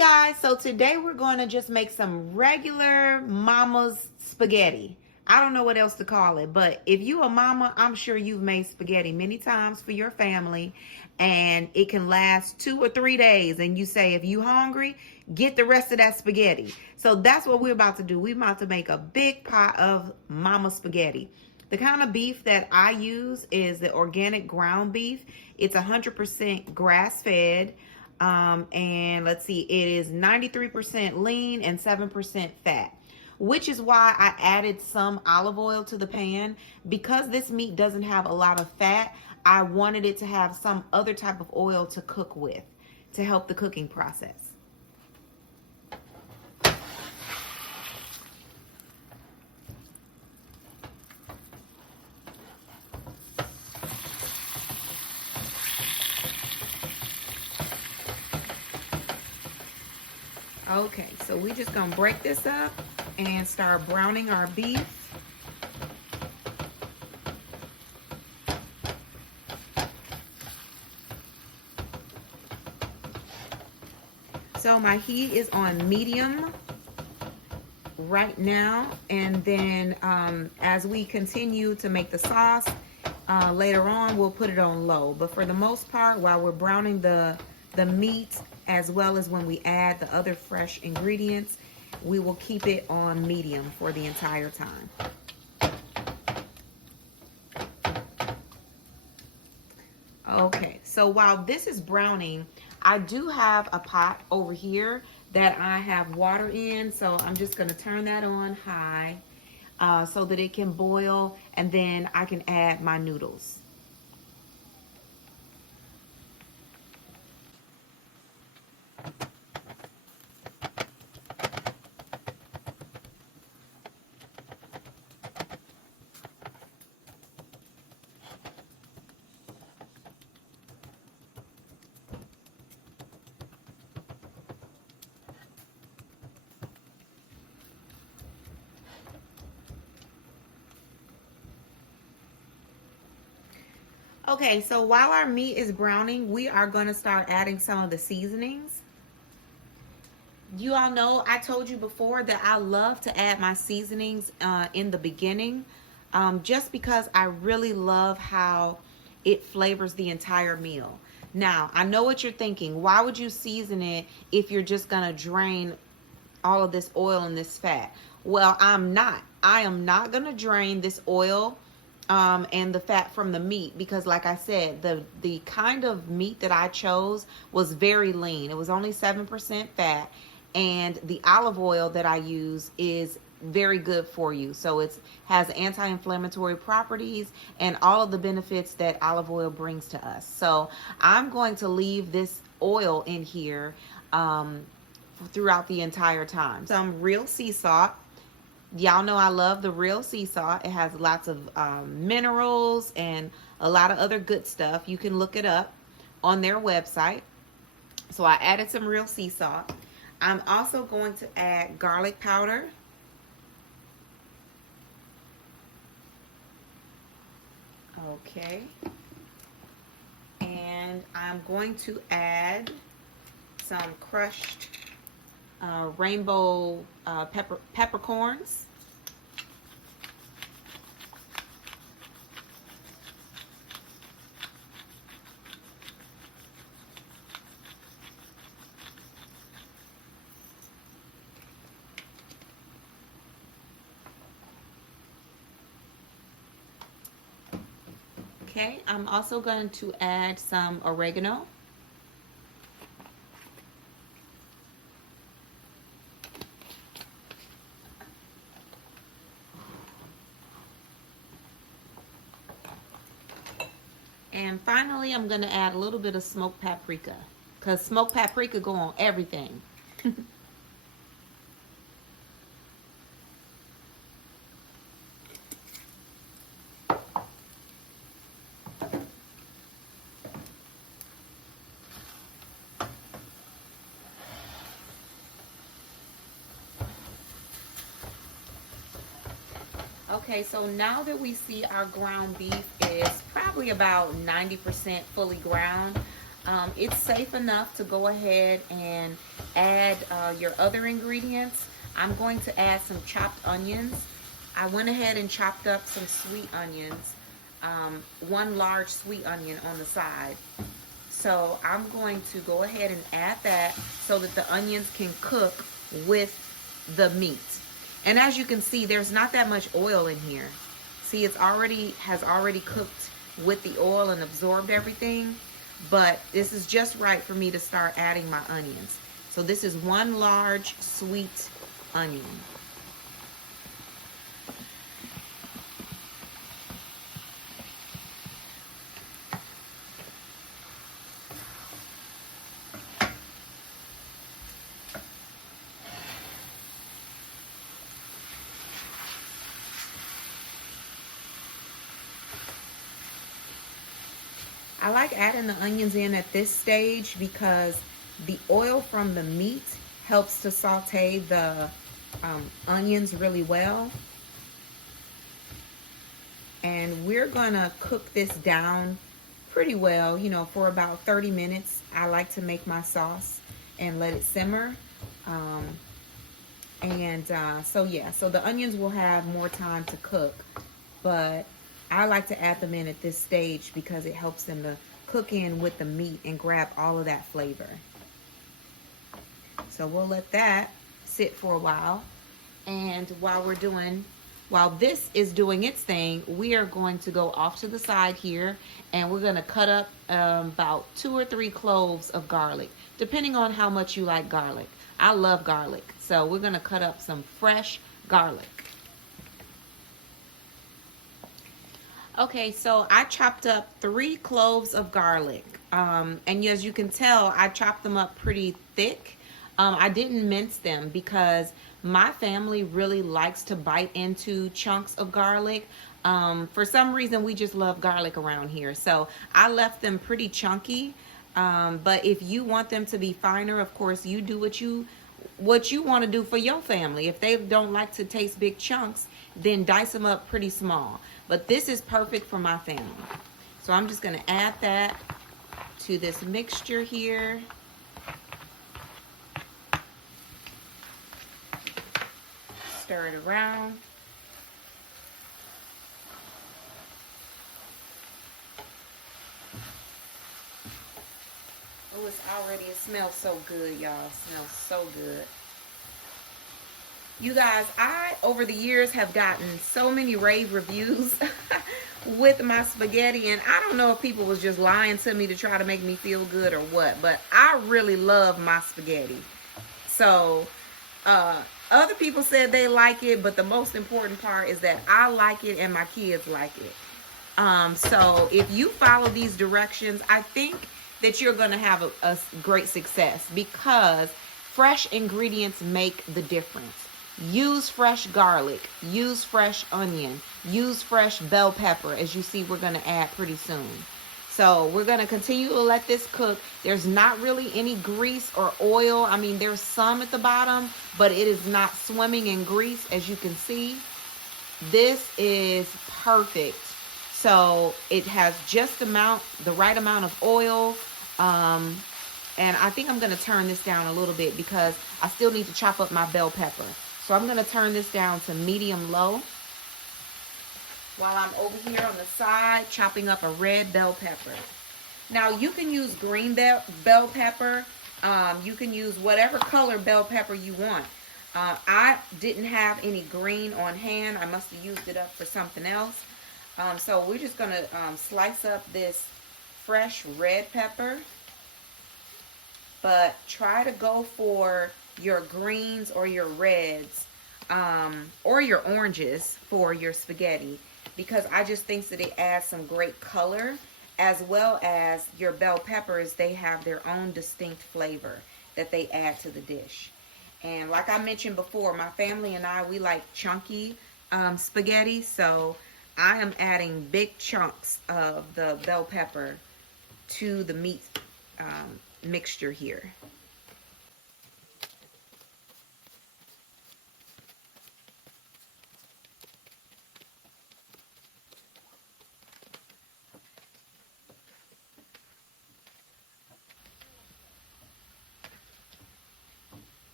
Guys, so today we're going to just make some regular mama's spaghetti. I don't know what else to call it, but if you a mama, I'm sure you've made spaghetti many times for your family, and it can last 2 or 3 days, and you say if you hungry, get the rest of that spaghetti. So that's what we're about to do. We're about to make a big pot of mama spaghetti. The kind of beef that I use is the organic ground beef. It's 100% grass-fed. And let's see, it is 93% lean and 7% fat, which is why I added some olive oil to the pan. Because this meat doesn't have a lot of fat, I wanted it to have some other type of oil to cook with to help the cooking process. Okay, so we're just gonna break this up and start browning our beef. So my heat is on medium right now, and then as we continue to make the sauce, later on we'll put it on low. But for the most part, while we're browning the meat, as well as when we add the other fresh ingredients, we will keep it on medium for the entire time. Okay, so while this is browning, I do have a pot over here that I have water in, so I'm just gonna turn that on high so that it can boil, and then I can add my noodles. Okay, so while our meat is browning, we are going to start adding some of the seasonings. You all know I told you before that I love to add my seasonings in the beginning, just because I really love how it flavors the entire meal. Now, I know what you're thinking. Why would you season it if you're just going to drain all of this oil and this fat? Well, I'm not. I am not going to drain this oil and the fat from the meat, because like I said, the kind of meat that I chose was very lean. It was only 7% fat, and the olive oil that I use is very good for you. So it has anti-inflammatory properties and all of the benefits that olive oil brings to us. So I'm going to leave this oil in here throughout the entire time. Some real sea salt. Y'all know I love the real sea salt. It has lots of minerals and a lot of other good stuff. You can look it up on their website. So I added some real sea salt. I'm also going to add garlic powder. Okay. And I'm going to add some crushed rainbow peppercorns. Okay, I'm also going to add some oregano. And finally, I'm going to add a little bit of smoked paprika, because smoked paprika go on everything. Okay, so now that we see our ground beef is probably about 90% fully ground, It's safe enough to go ahead and add your other ingredients. I'm going to add some chopped onions. I went ahead and chopped up some sweet onions, one large sweet onion on the side. So I'm going to go ahead and add that so that the onions can cook with the meat. And as you can see, there's not that much oil in here. See, it's has already cooked with the oil and absorbed everything. But this is just right for me to start adding my onions. So this is one large sweet onion. I like adding the onions in at this stage because the oil from the meat helps to saute the onions really well. And we're gonna cook this down pretty well, you know, for about 30 minutes. I like to make my sauce and let it simmer. So yeah, so the onions will have more time to cook, but I like to add them in at this stage because it helps them to cook in with the meat and grab all of that flavor. So we'll let that sit for a while. And while this is doing its thing, we are going to go off to the side here and we're going to cut up about 2 or 3 cloves of garlic, depending on how much you like garlic. I love garlic, so we're going to cut up some fresh garlic. Okay, so I chopped up 3 cloves of garlic. And as you can tell, I chopped them up pretty thick. I didn't mince them because my family really likes to bite into chunks of garlic. For some reason, we just love garlic around here. So I left them pretty chunky. But if you want them to be finer, of course, you do what you want to do for your family. If they don't like to taste big chunks, then dice them up pretty small. But this is perfect for my family. So I'm just going to add that to this mixture here. Stir it around. Oh, it smells so good, y'all. It smells so good. You guys, I, over the years, have gotten so many rave reviews with my spaghetti, and I don't know if people was just lying to me to try to make me feel good or what, but I really love my spaghetti. So, other people said they like it, but the most important part is that I like it and my kids like it. So if you follow these directions, I think that you're going to have a great success because fresh ingredients make the difference. Use fresh garlic, use fresh onion, use fresh bell pepper, as you see we're going to add pretty soon. So we're going to continue to let this cook. There's not really any grease or oil. I mean, there's some at the bottom, but it is not swimming in grease, as you can see. This is perfect. So it has just the right amount of oil. And I think I'm going to turn this down a little bit because I still need to chop up my bell pepper. So I'm going to turn this down to medium low while I'm over here on the side chopping up a red bell pepper. Now you can use green bell pepper. You can use whatever color bell pepper you want. I didn't have any green on hand. I must have used it up for something else. So we're just going to slice up this fresh red pepper. But try to go for your greens or your reds or your oranges for your spaghetti, because I just think that it adds some great color, as well as your bell peppers. They have their own distinct flavor that they add to the dish. And like I mentioned before, my family and I, we like chunky spaghetti, so I am adding big chunks of the bell pepper to the meat mixture here.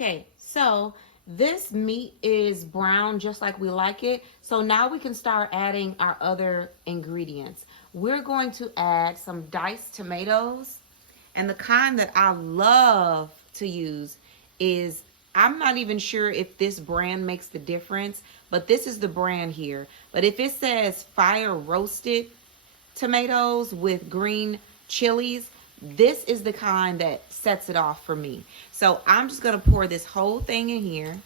Okay, so this meat is brown just like we like it. So now we can start adding our other ingredients. We're going to add some diced tomatoes. And the kind that I love to use is, I'm not even sure if this brand makes the difference, but this is the brand here. But if it says fire roasted tomatoes with green chilies, this is the kind that sets it off for me. So I'm just going to pour this whole thing in here.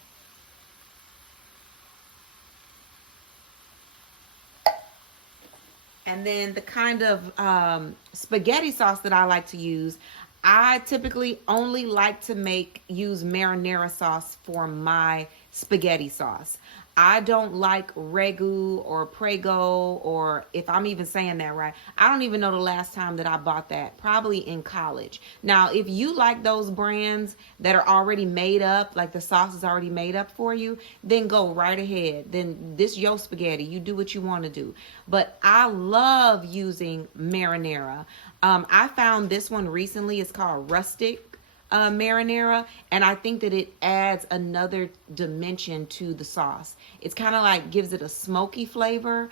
And then the kind of spaghetti sauce that I like to use, I typically only like to use marinara sauce for my spaghetti sauce. I don't like Regu or Prego, or if I'm even saying that right, I don't even know the last time that I bought that, probably in college. Now, if you like those brands that are already made up, like the sauce is already made up for you, then go right ahead. Then this your spaghetti, you do what you want to do. But I love using marinara. I found this one recently. It's called Rustic marinara, and I think that it adds another dimension to the sauce. It's kind of like gives it a smoky flavor,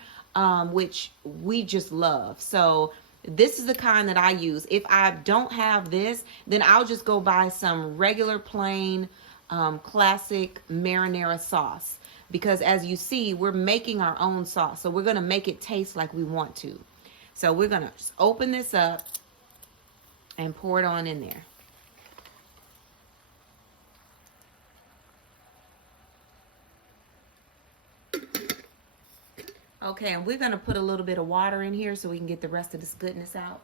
which we just love. So this is the kind that I use. If I don't have this, then I'll just go buy some regular plain classic marinara sauce, because as you see, we're making our own sauce, so we're going to make it taste like we want to. So we're going to just open this up and pour it on in there. Okay, and we're going to put a little bit of water in here so we can get the rest of this goodness out.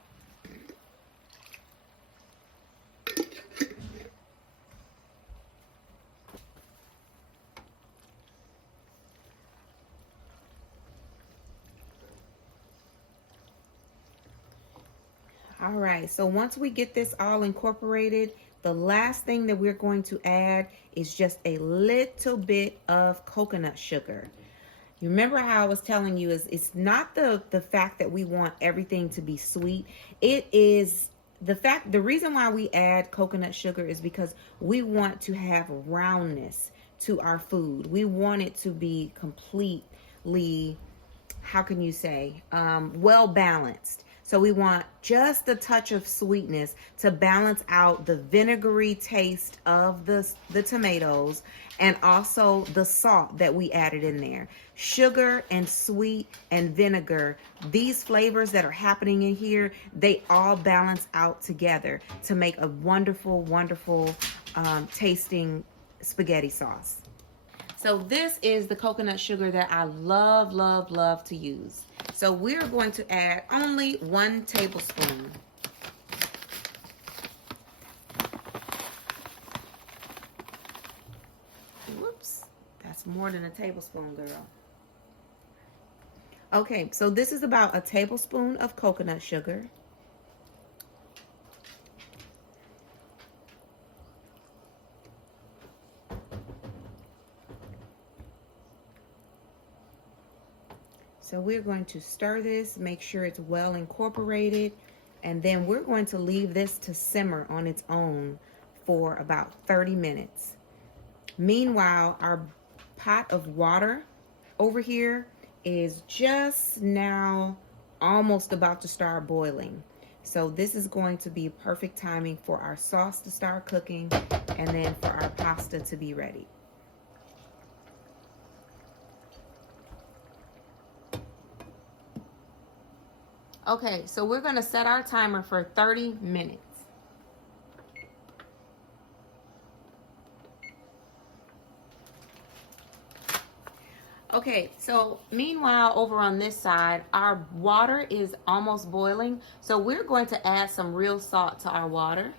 All right, so once we get this all incorporated, the last thing that we're going to add is just a little bit of coconut sugar. You remember how I was telling you, it's not the fact that we want everything to be sweet. It is the reason why we add coconut sugar is because we want to have roundness to our food. We want it to be completely, how can you say, well balanced. So we want just a touch of sweetness to balance out the vinegary taste of the tomatoes, and also the salt that we added in there. Sugar and sweet and vinegar, these flavors that are happening in here, they all balance out together to make a wonderful, wonderful tasting spaghetti sauce. So this is the coconut sugar that I love, love, love to use. So we're going to add only 1 tablespoon. Whoops, that's more than a tablespoon, girl. Okay, so this is about a tablespoon of coconut sugar. So we're going to stir this, make sure it's well incorporated, and then we're going to leave this to simmer on its own for about 30 minutes. Meanwhile, our pot of water over here is just now almost about to start boiling. So this is going to be perfect timing for our sauce to start cooking and then for our pasta to be ready. Okay, so we're going to set our timer for 30 minutes. Okay, so meanwhile, over on this side, our water is almost boiling. So we're going to add some real salt to our water.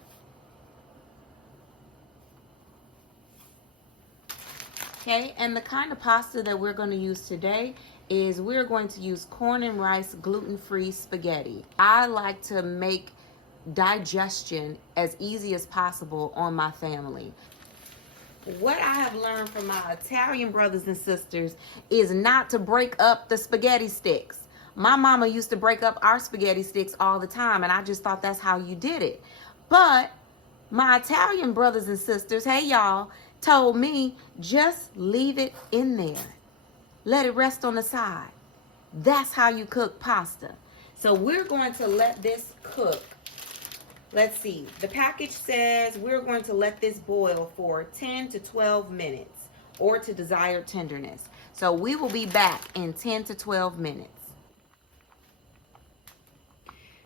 Okay, and the kind of pasta that we're going to use today is we're going to use corn and rice gluten-free spaghetti. I like to make digestion as easy as possible on my family. What I have learned from my Italian brothers and sisters is not to break up the spaghetti sticks. My mama used to break up our spaghetti sticks all the time, and I just thought that's how you did it. But my Italian brothers and sisters, hey y'all, told me just leave it in there. Let it rest on the side. That's how you cook pasta. So we're going to let this cook. Let's see. The package says we're going to let this boil for 10 to 12 minutes or to desired tenderness. So we will be back in 10 to 12 minutes.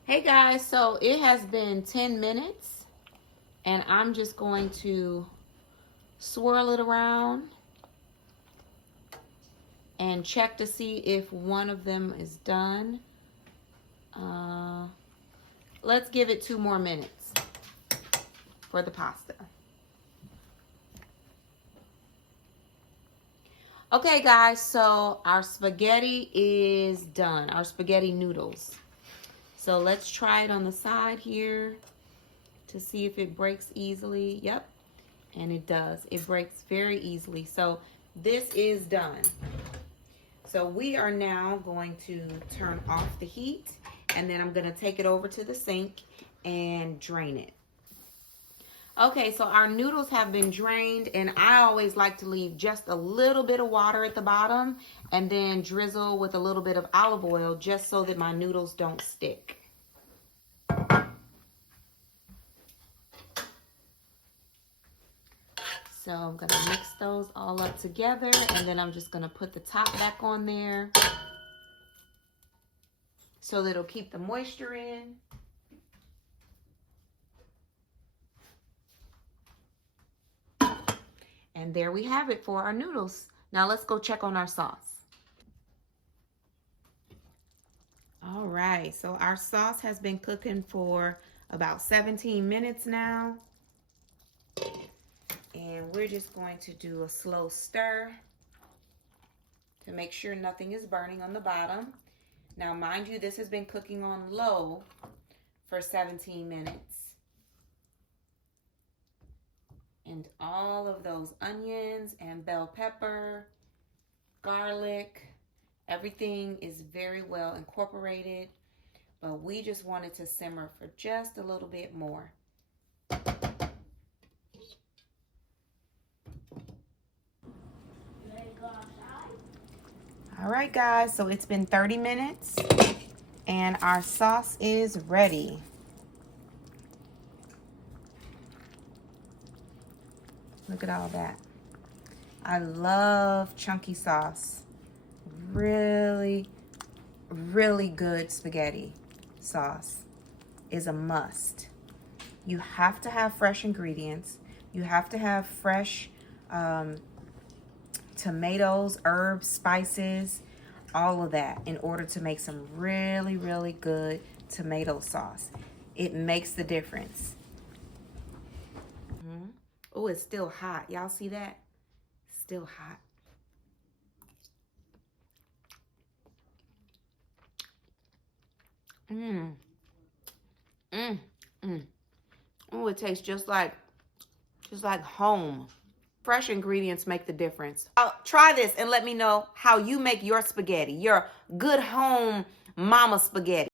Hey guys, so it has been 10 minutes and I'm just going to swirl it around and check to see if one of them is done. Let's give it 2 more minutes for the pasta. Okay guys, so our spaghetti is done, our spaghetti noodles. So let's try it on the side here to see if it breaks easily. Yep, and it does. It breaks very easily. So this is done. So we are now going to turn off the heat, and then I'm going to take it over to the sink and drain it. Okay, so our noodles have been drained, and I always like to leave just a little bit of water at the bottom and then drizzle with a little bit of olive oil just so that my noodles don't stick. So I'm going to mix those all up together, and then I'm just going to put the top back on there so that it'll keep the moisture in. And there we have it for our noodles. Now let's go check on our sauce. All right, so our sauce has been cooking for about 17 minutes now. And we're just going to do a slow stir to make sure nothing is burning on the bottom. Now, mind you, this has been cooking on low for 17 minutes. And all of those onions and bell pepper, garlic, everything is very well incorporated, but we just wanted to simmer for just a little bit more. All right, guys, so it's been 30 minutes and our sauce is ready. Look at all that. I love chunky sauce. Really, really good spaghetti sauce is a must. You have to have fresh ingredients. You have to have fresh tomatoes, herbs, spices, all of that in order to make some really, really good tomato sauce. It makes the difference. Oh, it's still hot. Y'all see that? Still hot. Oh, it tastes just like home. Fresh ingredients make the difference. Try this and let me know how you make your spaghetti, your good home mama spaghetti.